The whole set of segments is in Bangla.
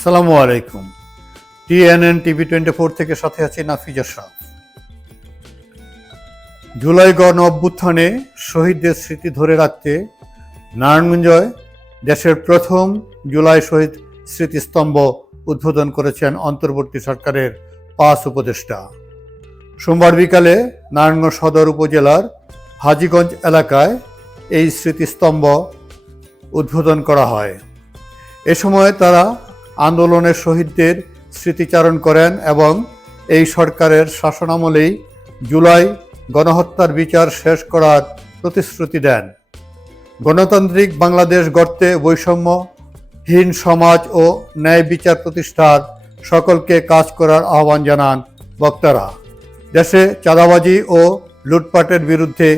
আসসালামু আলাইকুম। টিএনএন টিভি 24 থেকে সাথে আছি নাফিজ আশরাফ। জুলাই গণ অভ্যুত্থানে শহীদদের স্মৃতি ধরে রাখতে নারায়ণগঞ্জে দেশের প্রথম জুলাই শহীদ স্মৃতিস্তম্ভ উদ্বোধন করেছেন অন্তর্বর্তী সরকারের 5 উপদেষ্টা। সোমবার বিকালে নারায়ণগঞ্জ সদর উপজেলার হাজীগঞ্জ এলাকায় এই স্মৃতিস্তম্ভ উদ্বোধন করা হয়। এ সময় তারা আন্দোলনের শহীদদের স্মৃতিচারণ করেন এবং এই সরকারের শাসনামলেই জুলাই গণহত্যার বিচার শেষ করার প্রতিশ্রুতি দেন। গণতান্ত্রিক বাংলাদেশ গড়তে বৈষম্যহীন সমাজ ও ন্যায় বিচার প্রতিষ্ঠার সকলকে কাজ করার আহ্বান জানান বক্তারা। দেশে চাঁদাবাজি ও লুটপাটের বিরুদ্ধে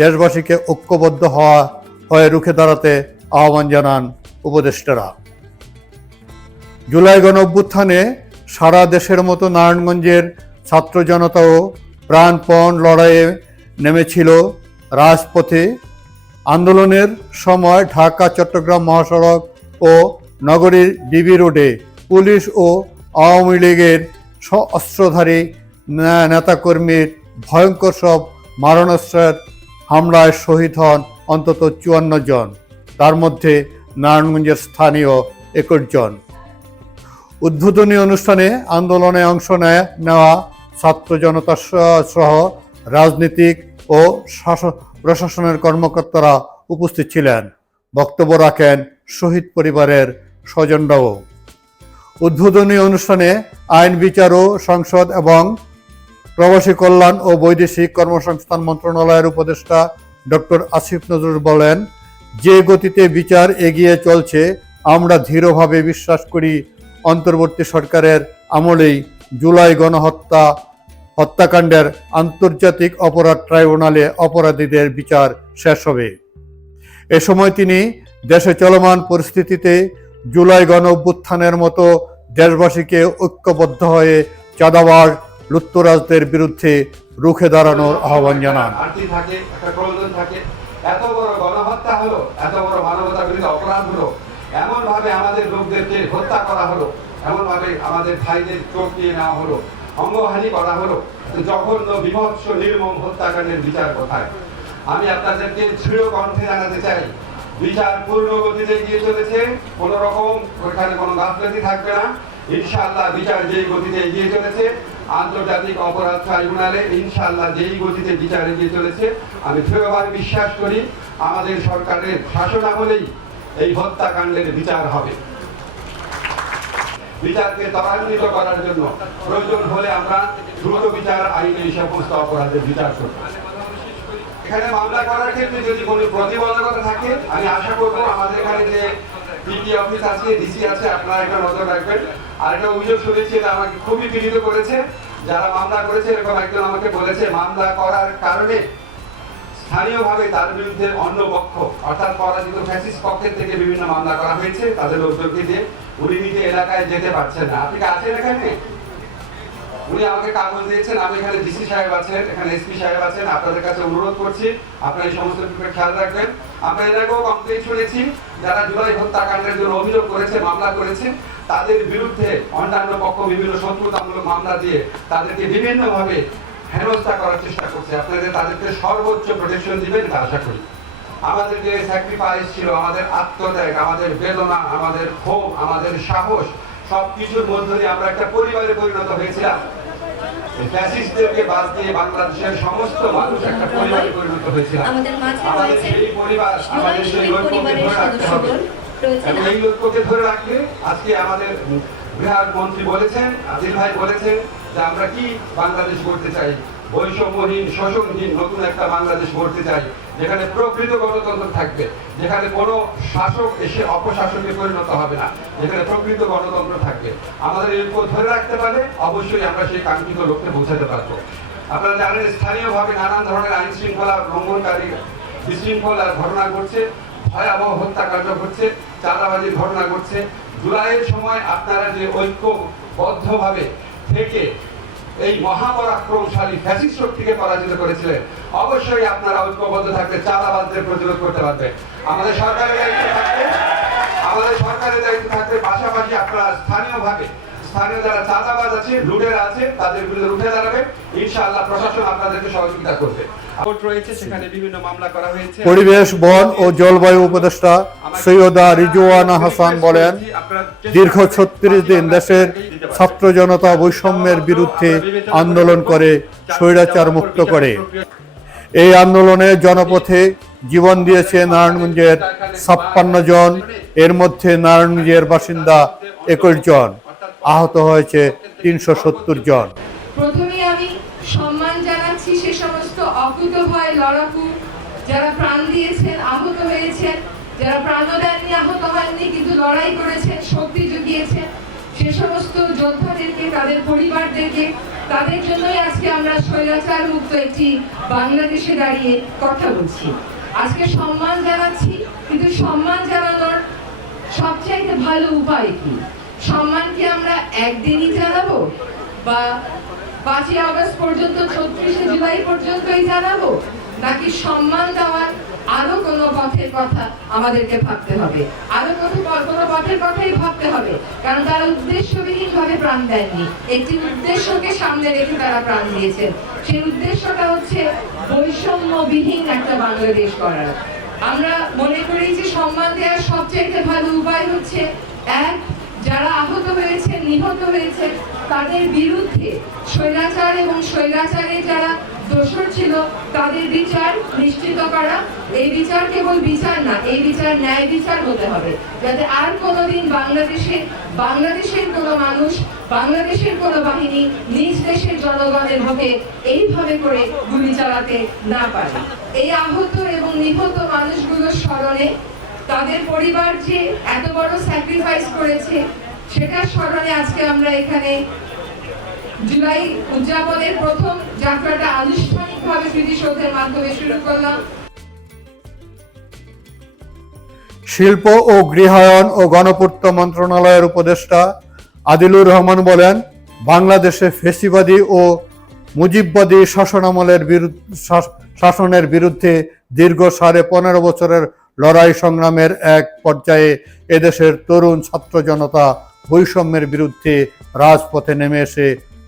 দেশবাসীকে ঐক্যবদ্ধ হয়ে রুখে দাঁড়াতে আহ্বান জানান উপদেষ্টারা। জুলাই গণ অভ্যুত্থানে সারা দেশের মতো নারায়ণগঞ্জের ছাত্র জনতাও প্রাণপণ লড়াইয়ে নেমেছিল রাজপথে। আন্দোলনের সময় ঢাকা চট্টগ্রাম মহাসড়ক ও নগরীর ডিবি রোডে পুলিশ ও আওয়ামী লীগের অস্ত্রধারী নেতাকর্মীর ভয়ঙ্কর সব মারণাস্ত্রের হামলায় শহীদ হন অন্তত 54 জন, তার মধ্যে নারায়ণগঞ্জের স্থানীয় 21 জন। উদ্বোধনী অনুষ্ঠানে আন্দোলনে অংশ নেওয়া ছাত্র জনতা সহ রাজনীতিক ও প্রশাসনের কর্মকর্তারা উপস্থিত ছিলেন। বক্তব্য রাখেন শহীদ পরিবারের স্বজনরাও। উদ্বোধনী অনুষ্ঠানে আইন বিচার ও সংসদ এবং প্রবাসী কল্যাণ ও বৈদেশিক কর্মসংস্থান মন্ত্রণালয়ের উপদেষ্টা ডক্টর আসিফ নজরুল বলেন, যে গতিতে বিচার এগিয়ে চলছে আমরা দৃঢ়ভাবে বিশ্বাস করি অন্তর্বর্তী সরকারের আমলেই জুলাই হত্যাকাণ্ডের আন্তর্জাতিক অপরাধ ট্রাইব্যুনালে অপরাধীদের বিচার শেষ হবে। এ সময় তিনি দেশে চলমান পরিস্থিতিতে জুলাই গণ অভ্যুত্থানের মতো দেশবাসীকে ঐক্যবদ্ধ হয়ে চাঁদাবাজ লুটতরাজদের বিরুদ্ধে রুখে দাঁড়ানোর আহ্বান জানান। এত বড় গণহত্যা হলো, এত বড় মানবতা বিরোধী অপরাধ হলো, এমন ভাবে আমাদের লোকদেরকে হত্যা করা হলো, এমন ভাবে আমাদের ভাইদের চোখ দিয়ে নেওয়া হলো, অঙ্গহানি করা হলো, জঘন্য বিভৎস নির্মম হত্যাকাণ্ডের বিচার কোথায়? আমি আপনাদেরকে দৃঢ় কণ্ঠে জানাতে চাই, বিচার পূর্ণ গতিতে এগিয়ে চলেছে। কোন রকম ওখানে কোনো গাফলতি থাকবে না। ইনশাআল্লাহ বিচার যেই গতিতে এগিয়ে চলেছে, আন্তর্জাতিক অপরাধ ট্রাইব্যুনালে ইনশাআল্লাহ যেই গতিতে বিচার এগিয়ে চলেছে, আমি দৃঢ়ভাবে বিশ্বাস করি আমাদের সরকারের শাসনামলেই এই হত্যাকাণ্ডের বিচার হবে। বিচারকে ত্বরান্বিত করার জন্য প্রয়োজন হলে আমরা দ্রুত বিচার আইনে এই সমস্ত অপরাধের বিচার করব। এখানে মামলা করার ক্ষেত্রে যদি কোনো প্রতিবন্ধকতা থাকে, আমি আশা করবো আমাদের এখানে যে ডিটি অফিস আছে, ডিসি আছে, আপনারা একটা নজর রাখবেন। আর একটা অভিযোগ শুনেছি, এটা আমাকে খুবই পীড়িত করেছে। যারা মামলা করেছে এরকম একজন আমাকে বলেছে, মামলা করার কারণে স্থানীয়ভাবে তার বিরুদ্ধে অন্য পক্ষ অর্থাৎ পরাজিত ফ্যাসিস্ট পক্ষের থেকে বিভিন্ন মামলা করা হয়েছে তাদের লোকজনকে দিয়ে। উনি নিজে এলাকায় যেতে পারছেন না। আপনি আছেন এখানে? উনি আমাকে কাগজ দিয়েছেন, আমি এখানে ডিসি সাহেব আছেন, এখানে এসপি সাহেব আছেন, আপনাদের কাছে অনুরোধ করছি আপনারা এই সমস্ত বিষয়ে খেয়াল রাখবেন। আমরা এর আগেও কমপ্লেইন শুনেছি, যারা জুলাই হত্যাকাণ্ডের জন্য অভিযোগ করেছে, মামলা করেছে, তাদের বিরুদ্ধে অন্যান্য পক্ষ বিভিন্ন শত্রুতামূলক মামলা দিয়ে তাদেরকে বিভিন্নভাবে হেনস্থা করার চেষ্টা করছে। আপনাদের তাদেরকে সর্বোচ্চ প্রোটেকশন দিবেন এটা আশা করি। আমাদের যে স্যাক্রিফাইস ছিল, আমাদের আত্মত্যাগ, আমাদের বেদনা, আমাদের ক্ষোভ, আমাদের সাহস, সবকিছুর মধ্য দিয়ে আমরা একটা পরিবারে পরিণত হয়েছিলাম। ফ্যাসিস্টদেরকে বাদ দিয়ে বাংলাদেশের সমস্ত মানুষ একটা পরিবারে পরিণত হয়েছিলাম। আমাদের সেই পরিবার, আমাদের সেই লক্ষ্যকে ধরে রাখতে হবে। এবং এই লক্ষ্যকে ধরে রাখলে আজকে আমাদের বিহার মন্ত্রী বলেছেন, আদিল ভাই বলেছেন যে আমরা কি বাংলাদেশ করতে চাই, বৈষম্যহীন, শোষণহীন নতুন একটা বাংলাদেশ গড়তে চাই, যেখানে প্রকৃত গণতন্ত্র থাকবে, যেখানে কোনো শাসক এসে অপশাসনে পরিণত হবে না, যেখানে প্রকৃত গণতন্ত্র থাকবে। আমাদের এই লক্ষ্য ধরে রাখতে পারলে অবশ্যই আমরা সেই কাঙ্ক্ষিত লক্ষ্যে পৌঁছাতে পারবো। আপনারা জানেন স্থানীয়ভাবে নানান ধরনের আইন শৃঙ্খলা লঙ্ঘনকারী বিশৃঙ্খলার ঘটনা ঘটছে, ভয়াবহ হত্যাকাণ্ড ঘটছে, চাঁদাবাজির ঘটনা ঘটছে। জুলাইয়ের সময় আপনারা যে ঐক্যবদ্ধভাবে থেকে এই মহাপরাক্রমশালী ফ্যাসিস্ট শক্তিকে পরাজিত করেছিলেন, অবশ্যই আপনারা ঐক্যবদ্ধ থাকতে চাঁদাবাজদের প্রতিরোধ করতে পারবেন। আমাদের সরকারের দায়িত্ব থাকবে, পাশাপাশি আপনারা স্থানীয় স্থানীয় যারা চাঁদাবাজ আছে, লুটেরা আছে, তাদের বিরুদ্ধে রুখে দাঁড়াবে। ইনশাআল্লাহ প্রশাসন আপনাদেরকে সহযোগিতা করবে। কোর্ট রয়েছে, সেখানে বিভিন্ন মামলা করা হয়েছে। পরিবেশ, বন ও জলবায়ু উপদেষ্টা সৈয়দা রিজওয়ানা হাসান বলেন, দীর্ঘ 36 দিন দেশের ছাত্র জনতা বৈষম্যের বিরুদ্ধে আন্দোলন করে স্বৈরাচার মুক্ত করে। এই আন্দোলনে জনপথে জীবন দিয়েছে নারায়ণগঞ্জের 56 জন, এর মধ্যে নারায়ণগঞ্জের বাসিন্দা 21 জন, আহত হয়েছে 370 জন। প্রথমে আমি সম্মান জানাচ্ছি সে সমস্ত অকুতোভয় লড়াকু যারা প্রাণ দিয়েছেন, আহত হয়েছেন, যারা প্রাণ দেননি, আহত হয়নি কিন্তু লড়াই করেছেন, শক্তি জুগিয়েছেন, সে সমস্ত যোদ্ধাদেরকে, তাদের পরিবারদেরকে, তাদের জন্যই আজকে আমরা স্বৈরাচার মুক্ত একটি বাংলাদেশে দাঁড়িয়ে কথা বলছি। আজকে সম্মান জানাচ্ছি, কিন্তু সম্মান জানানোর সবচাইতে ভালো উপায় কি? সম্মান কি আমরা একদিনই জানাবো, বা 5ই আগস্ট পর্যন্ত, 34শে জুলাই পর্যন্তই জানাবো, নাকি সম্মান দেওয়ার আরো কোনো পথের কথা আমাদেরকে ভাবতে হবে? আরো কোনো পথের কথাই ভাবতে হবে, কারণ তারা উদ্দেশ্যবিহীন ভাবে প্রাণ দেননি, একটি উদ্দেশ্যকে সামনে রেখে তারা প্রাণ দিয়েছেন। সেই উদ্দেশ্যটা হচ্ছে বৈষম্যবিহীন একটা বাংলাদেশ করার। আমরা মনে করি যে সম্মান দেওয়ার সবচাইতে ভালো উপায় হচ্ছে, এক, যারা আহত হয়েছেন, নিহত হয়েছেন, তাদের বিরুদ্ধে স্বৈরাচার এবং স্বৈরাচারের যারা দোষর ছিল তাদের বিচার নিশ্চিত করা। এই বিচার কেবল বিচার না, এই বিচার ন্যায় বিচার হতে হবে, যাতে আর কোনোদিন বাংলাদেশের কোনো মানুষ, বাংলাদেশের কোনো বাহিনী নিজ দেশের জনগণের বুকে এইভাবে করে গুলি চালাতে না পারে। এই আহত এবং নিহত মানুষগুলোর স্মরণে, তাদের পরিবার যে এত বড় স্যাক্রিফাইস করেছে, সেটার স্মরণে আজকে আমরা এখানে জুলাই উদযাপনের প্রথম যাত্রাটা আনুষ্ঠানিকভাবে স্মৃতিসৌধের মাধ্যমে শুরু করলাম। শিল্প ও গৃহায়ন ও গণপূর্ত মন্ত্রণালয়ের উপদেষ্টা আদিলুর রহমান বলেন, বাংলাদেশে ফ্যাসিবাদী ও মুজিববাদী শাসনের বিরুদ্ধে দীর্ঘ 15.5 বছরের লড়াই সংগ্রামের এক পর্যায়ে এদেশের তরুণ ছাত্র জনতা বৈষম্যের বিরুদ্ধে রাজপথে নেমে এসে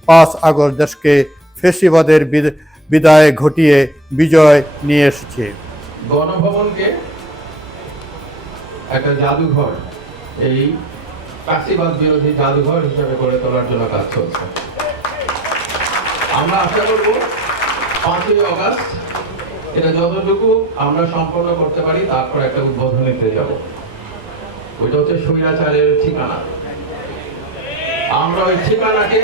5 আগস্ট দেশকে ফ্যাসিবাদের বিদায় ঘটিয়ে বিজয় নিয়ে এসেছে। গণভবনকে একটা জাদুঘর, এই ফ্যাসিবাদ বিরোধী জাদুঘর হিসেবে গড়ে তোলার জন্য কাজ চলছে। আমরা আশা করব 5ই আগস্ট এটা যতটুকু আমরা সম্পন্ন করতে পারি, তারপর একটা উদ্বোধনীতে যাব। ওইটা হচ্ছে স্বৈরাচারের ঠিকানা। আমরা ওই ঠিকানাকে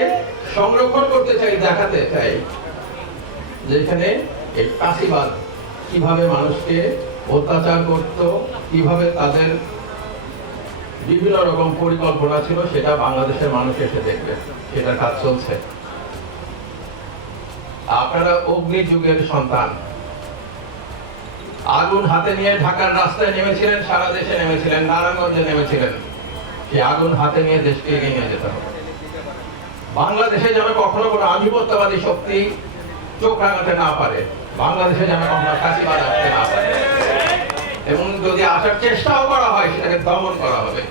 সংরক্ষণ করতে চাই, দেখাতে চাই যেখানে এই ফ্যাসিবাদ কিভাবে মানুষকে অত্যাচার করত, কিভাবে তাদের বিভিন্ন রকম পরিকল্পনা ছিল, সেটা বাংলাদেশের মানুষ এসে দেখবে। সেটার কাজ চলছে। আপনারা অগ্নি যুগের সন্তান, আগুন হাতে নিয়ে ঢাকার রাস্তায় নেমেছিলেন, সারা দেশে নেমেছিলেন, নারায়ণগঞ্জে নেমেছিলেন। সেই আগুন হাতে নিয়ে দেশকে এগিয়ে নিয়ে যেতে হবে। বাংলাদেশে যেন কখনো কোনো আধিপত্যবাদী শক্তি চোখ রাঙাতে না পারে, বাংলাদেশে যেন কখনো ফ্যাসিবাদ আসতে না পারে, এবং যদি আসার চেষ্টাও করা হয় সেটাকে দমন করা হবে।